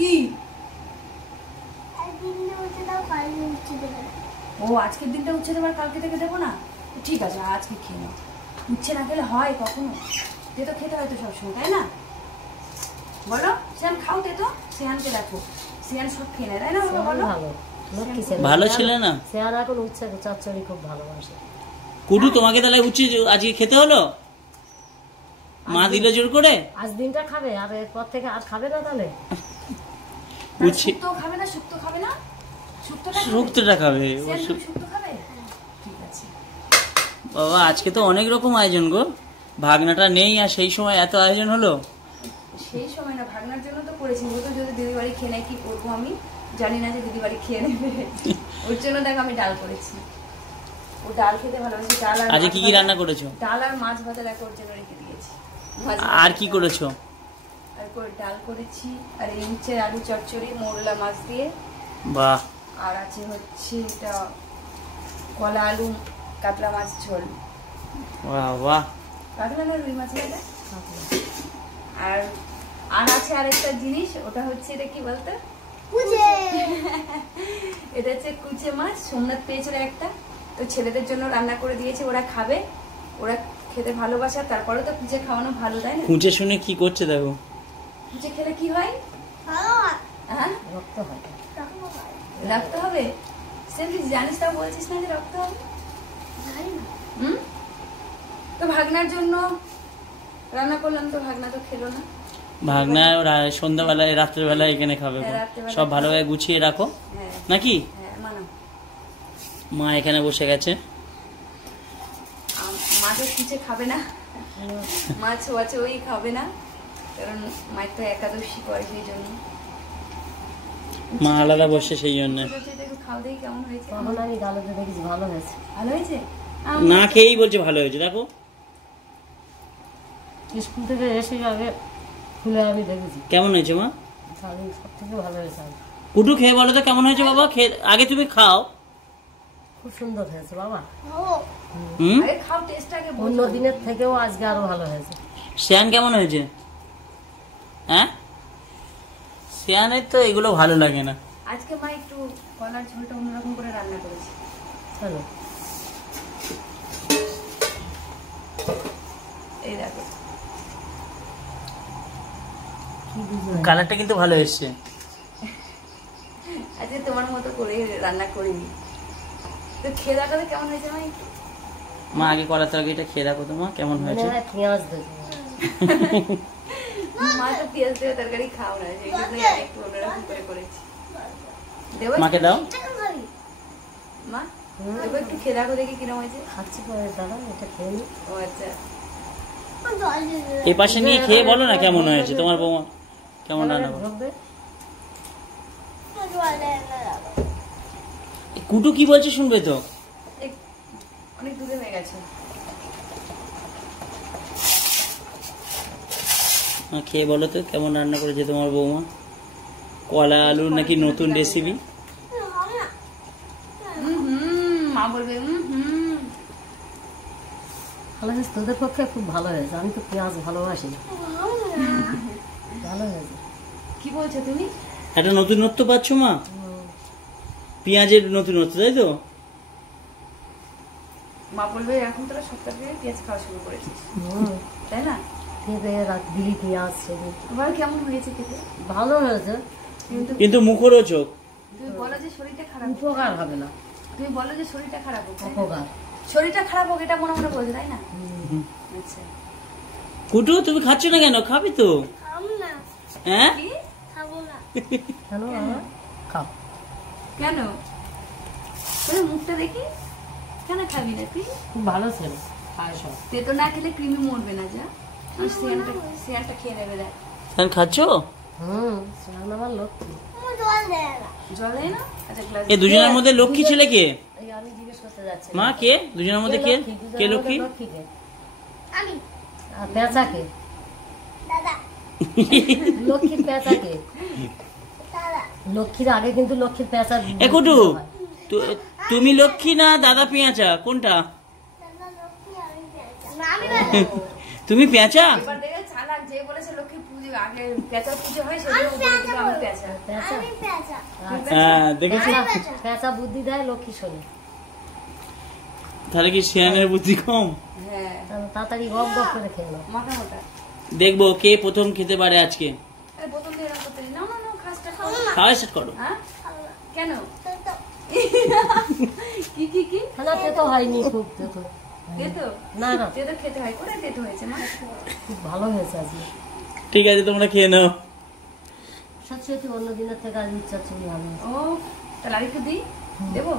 কি ও আজকের দিনটা উচ্ছে দেবার কালকে থেকে দেবো না? ঠিক আছে, আজকে খেয়ে নাও। উচ্ছে না খেলে হয় কখনো? তে তো খেতে হয় তো সবসময়, তাই না? বলো সিয়ান খাও, তে তো সিয়ানকে দেখো, সিয়ান সব খেয়ে নেয়, তাই না? বলো ভালো ছিল না? সিয়ান এখন উচ্ছে চচ্চড়ি খুব ভালোবাসে। কুটু তোমাকে তাহলে উচ্ছে আজকে খেতে হলো? মা দিল জোর করে? আজ দিনটা খাবে, আর এরপর থেকে আর খাবে না তাহলে? শুক্তো খাবে না? শুক্তো খাবে না? শুক্তোটা খাবে। শুক্তো খাবে? ঠিক আছে বাবা, আজকে তো অনেক রকম আয়োজন গো। ভাগনাটা নেই আর সেই সময় এত আয়োজন হলো। সেই সময় না, ভাগনার জন্য তো করেছি। ও তো যদি দিদি বাড়ি খেয়ে নেয় কি করবো আমি জানি না, যে দিদি বাড়ি খেয়ে নেবে। ওর জন্য দেখো আমি ডাল করেছি, ও ডাল খেতে ভালোবাসে। ডাল আর আজকে কি কি রান্না করেছো? ডাল আর মাছ ভাজা দেখো ওর জন্য রেখে দিয়েছি। আর কি করেছো? আর ডাল করেছি, আর এই হচ্ছে আলু চচ্চড়ি মোরলা মাছ দিয়ে। বাহ। আর আছে হচ্ছে এটা কলা আলু কাতলা মাছ ঝোল। বাহ বাহ। কাতলা না রুই মাছ এটা। আর আর আছে আরেকটা জিনিস, ওটা হচ্ছে এটা কি বলতো, এটা হচ্ছে কুচে মাছ। সোমনাথ পেয়েছিল একটা, তো ছেলেদের জন্য রান্না করে দিয়েছে, ওরা খাবে, ওরা খেতে ভালোবাসে। তারপরে তো কুচে খাওয়ানো ভালো, তাই না? কুচে শুনে কি করছে দেখো। কুচে খেলে কি হয়? হ্যাঁ, রক্ত হয়, রক্ত হবে। সে জানিস, তাও বলছিস না যে রক্ত হবে। তো ভাগনার জন্য রান্না করলাম, তো ভাগনা তো খেলো না। ভাগনা সন্ধ্যাবেলায় রাত্রেবেলায় এখানে খাবে। সব ভালোভাবে গুছিয়ে রাখো নাকি? মা এখানে বসে গেছে। মাকে কুচে খাবে না, মাছ আছে ওই খাবে না, কারণ মায়ের তো একাদশী করে, সেই জন্য মা আলাদা বসে, সেই জন্য। খাও দেখি কেমন হয়েছে। তখন আমি গালেতে দেখেছি ভালো হয়েছে। ভালো হয়েছে না খেয়েই বলছে ভালো হয়েছে। দেখো স্কুল থেকে এসে আগে খুলে আমি দেখেছি কেমন হয়েছে মা। সব থেকে ভালো হয়েছে। কুটু খেয়ে বলো তো কেমন হয়েছে বাবা। আগে তুমি খাও। খুব সুন্দর হয়েছে বাবা। খাও, টেস্ট আগে। অন্য দিনের থেকেও আজকে আরো ভালো হয়েছে। সিয়ান কেমন হয়েছে? হ্যাঁ, সিয়ানের তো এগুলো ভালো লাগে না। আজকে মা একটু কলার ঝোলটা অন্যরকম করে রান্না করেছে। চলো, এই দেখো কালারটা কিন্তু ভালো এসছে। আজকে তোমার মতো করে রান্না করিনি, তো খেয়ে দেখাতে কেমন হয়েছে মা। মা আগে কলার তরকারিটা খেয়ে দেখো তো মা কেমন হয়েছে। পেঁয়াজ দেবো। মা তো পেঁয়াজ দেওয়া তরকারি খাও না, সেই জন্যই আমি একটু অন্যরকম করে করেছি। মাকে দাও মা, দেবো একটু খেয়ে দেখো দেখি কিরকম হয়েছে। খাচ্ছি পরে দাদা, এটা খেয়ে নি। ও আচ্ছা, এই পাশে নিয়ে খেয়ে বলো না কেমন হয়েছে তোমার বৌমা, কেমন রান্না করবে। কুটু কি বলছে শুনবে তো। অনেক দূরে হয়ে গেছে। খেয়ে বলো তো কেমন রান্না করেছে তোমার বৌমা। কলা আলুর নাকি নতুন রেসিপি। মা বলবে ভালো হয়েছে, তোদের পক্ষে খুব ভালো হয়েছে। আমি তো পেঁয়াজ ভালোবাসি। ভালো হয়েছে। কি বলছো তুমি? একটা নতুনত্ব পাচ্ছ মা, পেঁয়াজের নতুনত্ব, তাই তো? মা বলবে এখন তোরা সপ্তাহ থেকে পেঁয়াজ খাওয়া শুরু করেছিস, তাই না? দিলি পেঁয়াজ এবার কেমন হয়েছে খেতে? ভালো হয়েছে, কিন্তু মুখরোচক। তুমি বলো যে শরীরটা খারাপ, উপকার হবে না। তুমি বলো যে শরীরটা খারাপ হোক, উপকার। শরীরটা খারাপ হোক এটা মনে মনে বলছে, তাই না? আচ্ছা কুটু তুমি খাচ্ছ না কেন? খাবি তো। হ্যাঁ, খাও। কেন? মুখটা দেখি, কেন খাবি না তুই? খুব ভালো ছিল। তেতো না খেলে কৃমি মরবে না। যা সিয়ানটা খেয়ে নেবে। দেখ খাচ্ছ? আমার লক্ষ্মী। জল দেয় না? আচ্ছা, এই দুজনের মধ্যে লক্ষ্মী ছেলে কে? আমি জিজ্ঞেস করতে যাচ্ছি মা, কে দুজনের মধ্যে কে কে লক্ষ্মী? আমি। পেঁচা কে? লক্ষ্মীর পেঁচা কে? লক্ষ্মীর আগে কিন্তু লক্ষ্মীর পেঁচা। কুটু তুমি লক্ষ্মী না দাদা পেঁচা, কোনটা? তুমি পেঁচা? এবার দেখে চালাক যে বলেছে লক্ষ্মী আগে পেঁচা পুজো হয় সেগুলো বলে দিল আমি পেঁচা। পেঁচা হ্যাঁ দেখেছি। পেঁচা বুদ্ধি দেয় লক্ষ্মী শোনে। তাহলে কি শিয়ানের বুদ্ধি কম? হ্যাঁ তাড়াতাড়ি গপ গপ করে খেলো। মোটা মোটা। দেখবো কে প্রথম খেতে পারে আজকে। আরে বোতল দিয়ে এরকম করতে না না না খাসটা খাও। খাওয়া স্টার্ট করো। হ্যাঁ কেন? কি কি কি? না তেতো হয়নি খুব তেতো। তেতো? না না তেতো খেতে হয়, কোথায় তেতো হয়েছে মা? খুব ভালো হয়েছে আজকে। ঠিক আছে তোমরা খেয়ে নাও। সত্যি সত্যি অন্য দিনের থেকে আজ ইচ্ছা ছিল ভালো। ও তাহলে আরেকটু দিই, দেবো?